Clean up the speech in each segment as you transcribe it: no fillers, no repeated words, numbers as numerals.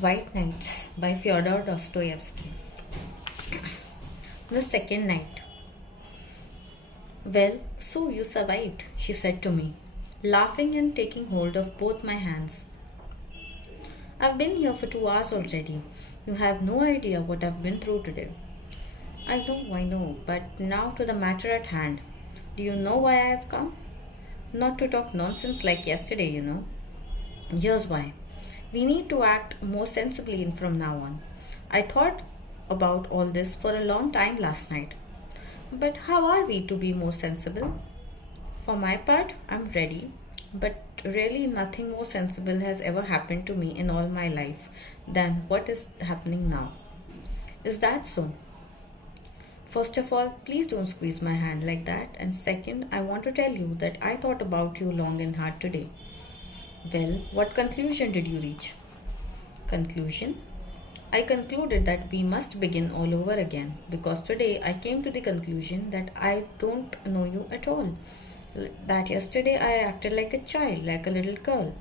White Nights by Fyodor Dostoyevsky. The second night. Well, so you survived, she said to me, laughing and taking hold of both my hands. I've been here for 2 hours already. You have no idea what I've been through today. I know, but now to the matter at hand. Do you know why I have come? Not to talk nonsense like yesterday. Here's why. We need to act more sensibly from now on. I thought about all this for a long time last night. But how are we to be more sensible? For my part, I'm ready. But really, nothing more sensible has ever happened to me in all my life than what is happening now. Is that so? First of all, please don't squeeze my hand like that. And second, I want to tell you that I thought about you long and hard today. Well, what conclusion did you reach? Conclusion? I concluded that we must begin all over again because today I came to the conclusion that I don't know you at all. That yesterday I acted like a child, like a little girl.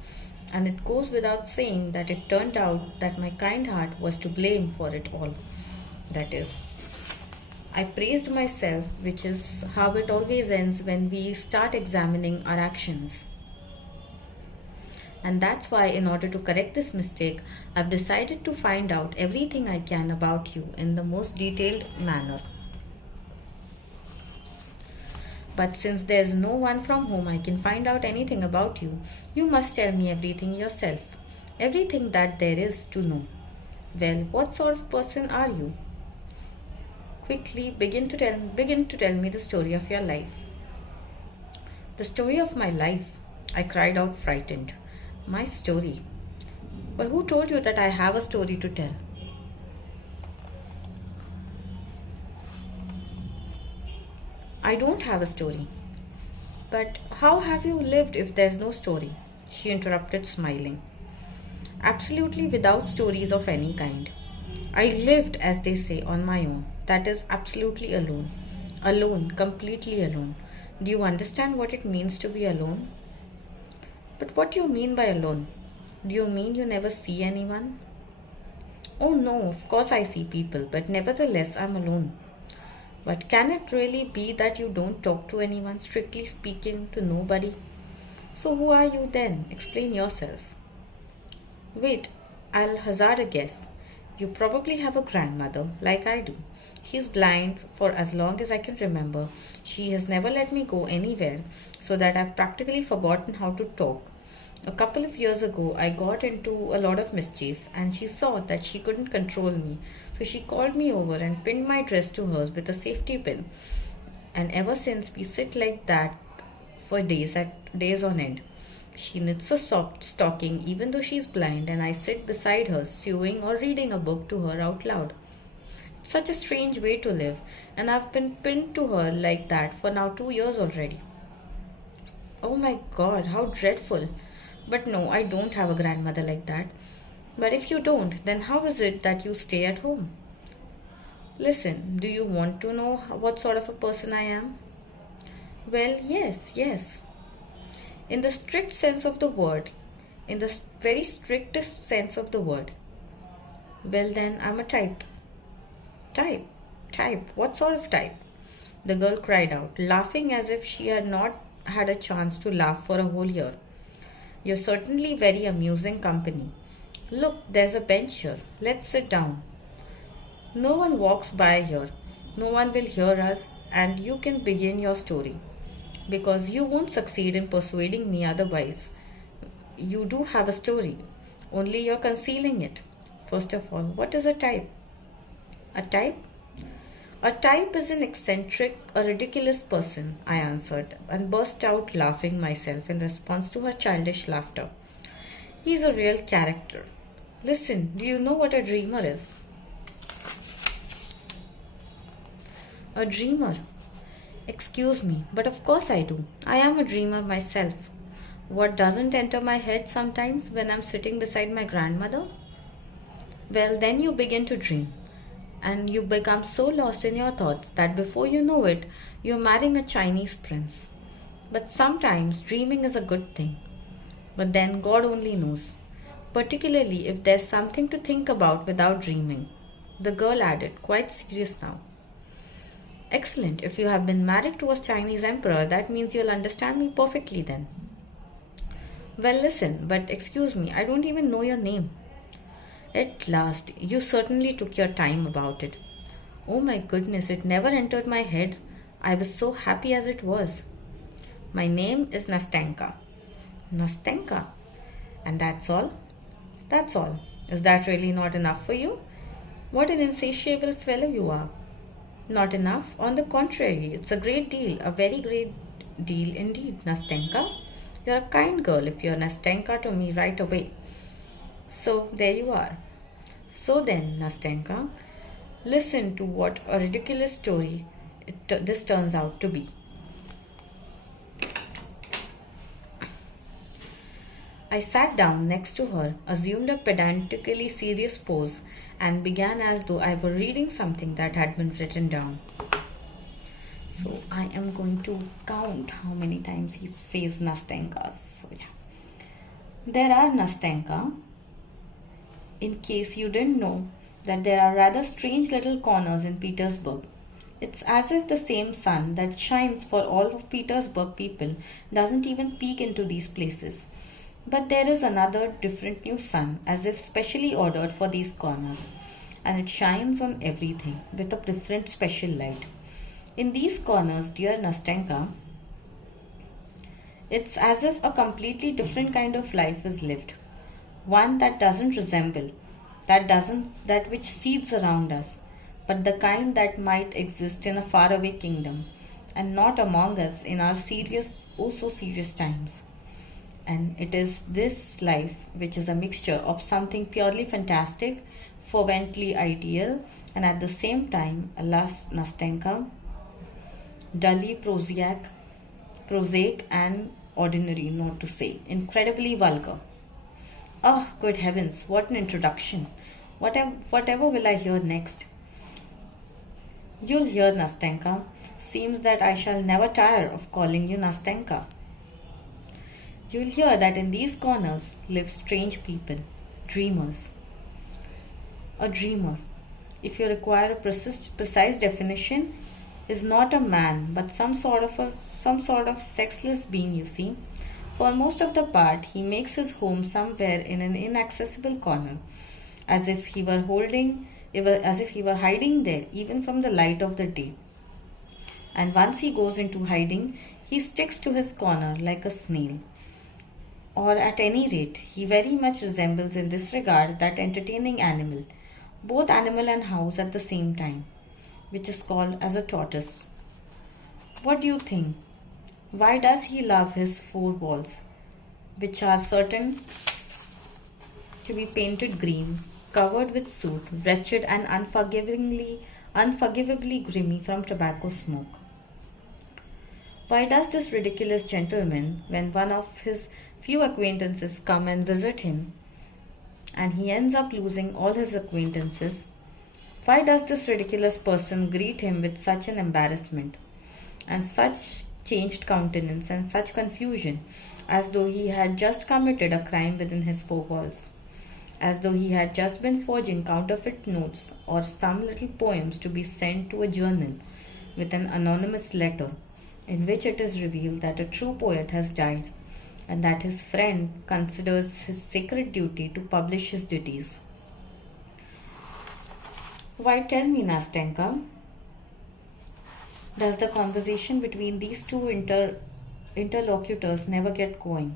And it goes without saying that it turned out that my kind heart was to blame for it all. That is, I praised myself, which is how it always ends when we start examining our actions. And that's why, in order to correct this mistake, I've decided to find out everything I can about you in the most detailed manner. But since there's no one from whom I can find out anything about you, you must tell me everything yourself. Everything that there is to know. Well, what sort of person are you? Quickly begin to tell me the story of your life. The story of my life, I cried out frightened. My story. But who told you that I have a story to tell? I don't have a story. But how have you lived if there's no story? She interrupted, smiling. Absolutely without stories of any kind. I lived, as they say, on my own. That is, absolutely alone. Alone, completely alone. Do you understand what it means to be alone? But what do you mean by alone? Do you mean you never see anyone? Oh no, of course I see people, but nevertheless I'm alone. But can it really be that you don't talk to anyone, strictly speaking, to nobody? So who are you then? Explain yourself. Wait, I'll hazard a guess. You probably have a grandmother, like I do. She's blind for as long as I can remember. She has never let me go anywhere, so that I've practically forgotten how to talk. A couple of years ago, I got into a lot of mischief, and she saw that she couldn't control me. So she called me over and pinned my dress to hers with a safety pin. And ever since, we sit like that for days on end. She knits a soft stocking even though she's blind, and I sit beside her, sewing or reading a book to her out loud. It's such a strange way to live, and I've been pinned to her like that for now 2 years already. Oh my God, how dreadful. But no, I don't have a grandmother like that. But if you don't, then how is it that you stay at home? Listen, do you want to know what sort of a person I am? Well, yes. In the strict sense of the word, in the very strictest sense of the word. Well then, I'm a type. Type? What sort of type? The girl cried out, laughing as if she had not had a chance to laugh for a whole year. You're certainly very amusing company. Look, there's a bench here. Let's sit down. No one walks by here. No one will hear us, and you can begin your story. Because you won't succeed in persuading me otherwise. You do have a story, only you're concealing it. First of all, what is a type? A type? A type is an eccentric, a ridiculous person, I answered, and burst out laughing myself in response to her childish laughter. He's a real character. Listen, do you know what a dreamer is? A dreamer? Excuse me, but of course I do. I am a dreamer myself. What doesn't enter my head sometimes when I'm sitting beside my grandmother? Well, then you begin to dream. And you become so lost in your thoughts that before you know it, you're marrying a Chinese prince. But sometimes dreaming is a good thing. But then God only knows. particularly if there's something to think about without dreaming. The girl added, quite serious now. Excellent. If you have been married to a Chinese emperor, that means you'll understand me perfectly then. Well, listen, but excuse me, I don't even know your name. At last, you certainly took your time about it. Oh my goodness, it never entered my head. I was so happy as it was. My name is Nastenka. Nastenka? And that's all? That's all. Is that really not enough for you? What an insatiable fellow you are. Not enough? On the contrary, it's a great deal, a very great deal indeed, Nastenka. You're a kind girl if you're Nastenka to me right away. So there you are. So then, Nastenka, listen to what a ridiculous story this turns out to be. I sat down next to her, assumed a pedantically serious pose, and began as though I were reading something that had been written down. So I am going to count how many times he says Nastenka. So yeah. There are, Nastenka, in case you didn't know, that there are rather strange little corners in Petersburg. It's as if the same sun that shines for all of Petersburg people doesn't even peek into these places. But there is another different new sun, as if specially ordered for these corners, and it shines on everything with a different special light. In these corners, dear Nastenka, it's as if a completely different kind of life is lived, one that doesn't resemble, that which seeds around us, but the kind that might exist in a faraway kingdom, and not among us in our serious, oh so serious times. And it is this life which is a mixture of something purely fantastic, fervently ideal, and at the same time, alas, Nastenka, dully prosaic and ordinary, not to say, incredibly vulgar. Oh, good heavens, what an introduction! Whatever will I hear next? You'll hear, Nastenka. Seems that I shall never tire of calling you Nastenka. You'll hear that in these corners live strange people, dreamers. A dreamer, if you require a precise definition, is not a man but some sort of sexless being, you see. For most of the part, he makes his home somewhere in an inaccessible corner, as if he were hiding there even from the light of the day. And once he goes into hiding, he sticks to his corner like a snail. Or at any rate, he very much resembles in this regard that entertaining animal, both animal and house at the same time, which is called as a tortoise. What do you think? Why does he love his four walls, which are certain to be painted green, covered with soot, wretched and unforgivably grimy from tobacco smoke? Why does this ridiculous gentleman, when one of his few acquaintances come and visit him, and he ends up losing all his acquaintances, why does this ridiculous person greet him with such an embarrassment, and such changed countenance, and such confusion, as though he had just committed a crime within his four walls, as though he had just been forging counterfeit notes or some little poems to be sent to a journal with an anonymous letter, in which it is revealed that a true poet has died, and that his friend considers his sacred duty to publish his ditties. Why, tell me, Nastenka, does the conversation between these two interlocutors never get going?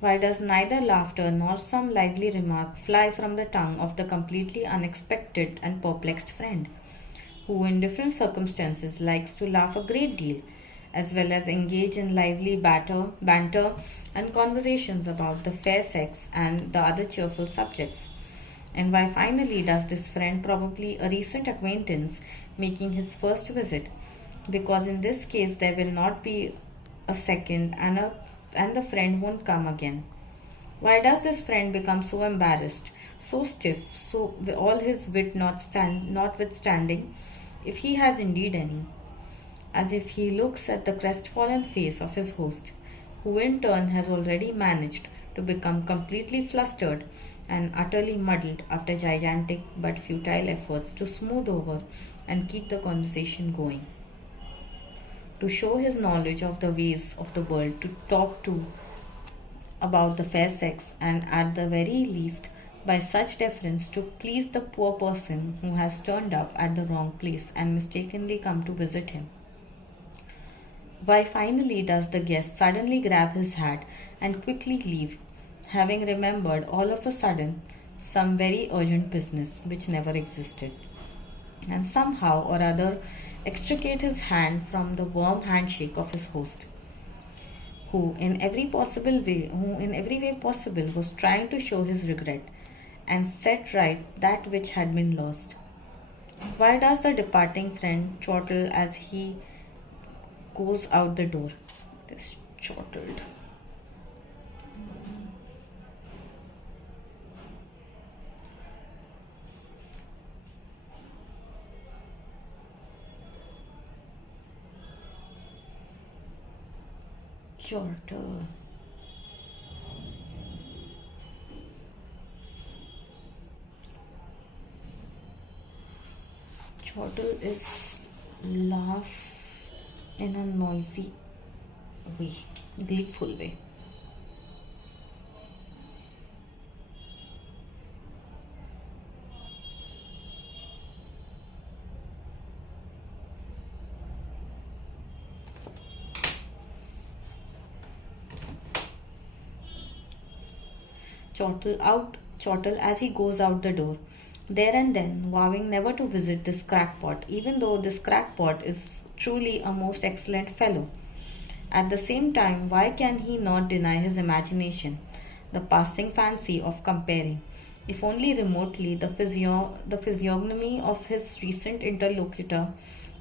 Why does neither laughter nor some lively remark fly from the tongue of the completely unexpected and perplexed friend, who in different circumstances likes to laugh a great deal, as well as engage in lively banter and conversations about the fair sex and the other cheerful subjects? And why finally does this friend, probably a recent acquaintance, making his first visit, because in this case there will not be a second, and the friend won't come again? Why does this friend become so embarrassed, so stiff, so all his wit notwithstanding, if he has indeed any, as if he looks at the crestfallen face of his host, who in turn has already managed to become completely flustered and utterly muddled after gigantic but futile efforts to smooth over and keep the conversation going. To show his knowledge of the ways of the world, to talk to about the fair sex, and at the very least, by such deference, to please the poor person who has turned up at the wrong place and mistakenly come to visit him. Why finally does the guest suddenly grab his hat and quickly leave, having remembered all of a sudden some very urgent business which never existed, and somehow or other extricate his hand from the warm handshake of his host, who in every way possible was trying to show his regret and set right that which had been lost? Why does the departing friend chortle as he goes out the door? It is chortled. Chortle. Chortle is laugh in a noisy way, gleeful way. Chortle as he goes out the door, there and then, vowing never to visit this crackpot, even though this crackpot is truly a most excellent fellow. At the same time, why can he not deny his imagination the passing fancy of comparing, if only remotely, the physiognomy of his recent interlocutor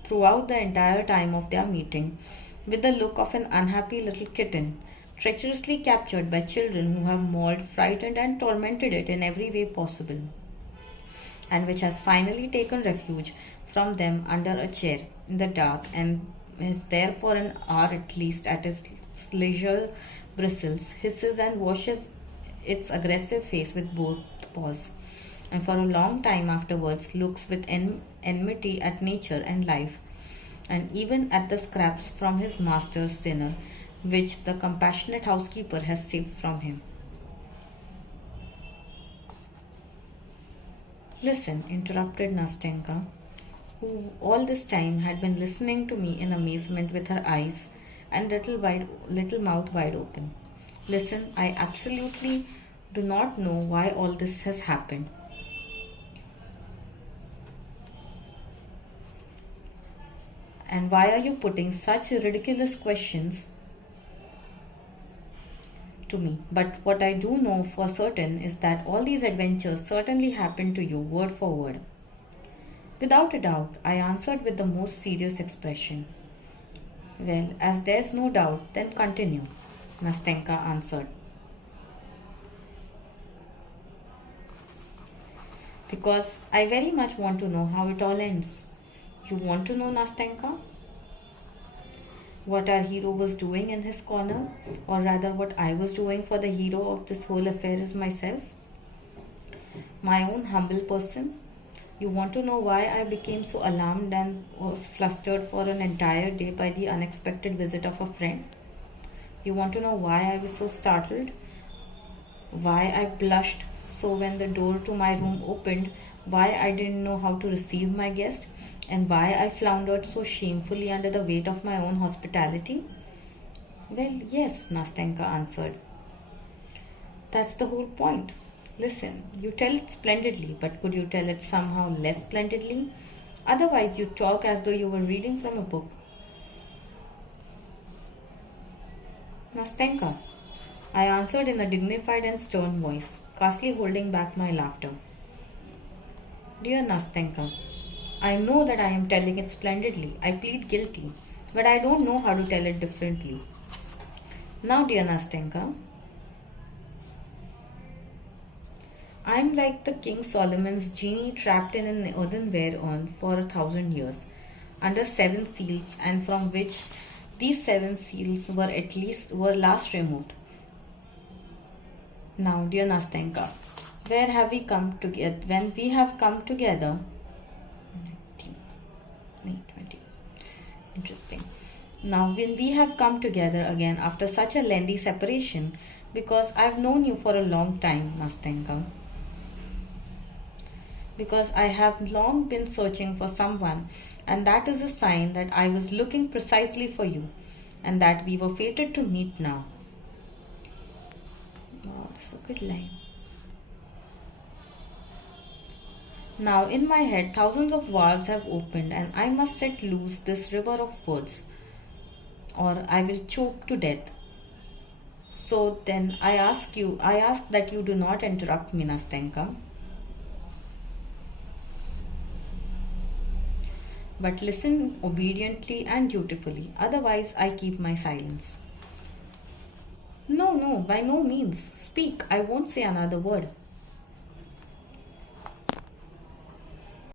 throughout the entire time of their meeting with the look of an unhappy little kitten, treacherously captured by children who have mauled, frightened, and tormented it in every way possible, and which has finally taken refuge from them under a chair in the dark and is there for an hour at least at its leisure, bristles, hisses, and washes its aggressive face with both paws, and for a long time afterwards looks with enmity at nature and life, and even at the scraps from his master's dinner, which the compassionate housekeeper has saved from him. Listen, interrupted Nastenka, who all this time had been listening to me in amazement with her eyes and little mouth wide open. Listen, I absolutely do not know why all this has happened. And why are you putting such ridiculous questions to me? But what I do know for certain is that all these adventures certainly happened to you word for word. Without a doubt, I answered with the most serious expression. Well, as there's no doubt, then continue, Nastenka answered. Because I very much want to know how it all ends. You want to know, Nastenka? What our hero was doing in his corner, or rather what I was doing for the hero of this whole affair is myself, my own humble person. You want to know why I became so alarmed and was flustered for an entire day by the unexpected visit of a friend? You want to know why I was so startled? Why I blushed so when the door to my room opened? Why I didn't know how to receive my guest? And why I floundered so shamefully under the weight of my own hospitality? Well, yes, Nastenka answered. That's the whole point. Listen, you tell it splendidly, but could you tell it somehow less splendidly? Otherwise, you talk as though you were reading from a book. Nastenka, I answered in a dignified and stern voice, scarcely holding back my laughter. Dear Nastenka, I know that I am telling it splendidly. I plead guilty, but I don't know how to tell it differently. Now, dear Nastenka, I am like the King Solomon's genie trapped in an earthenware urn for 1,000 years, under 7 seals, and from which these 7 seals were last removed. Now, dear Nastenka, where have we come together? When we have come together, 20. Interesting. Now, when we have come together again after such a lengthy separation, because I've known you for a long time, Nastenka. Because I have long been searching for someone, and that is a sign that I was looking precisely for you, and that we were fated to meet now. Oh, that's a good line. Now, in my head, thousands of valves have opened, and I must set loose this river of words, or I will choke to death. So then I ask that you do not interrupt me, Nastenka, but listen obediently and dutifully, otherwise I keep my silence. No, by no means. Speak, I won't say another word.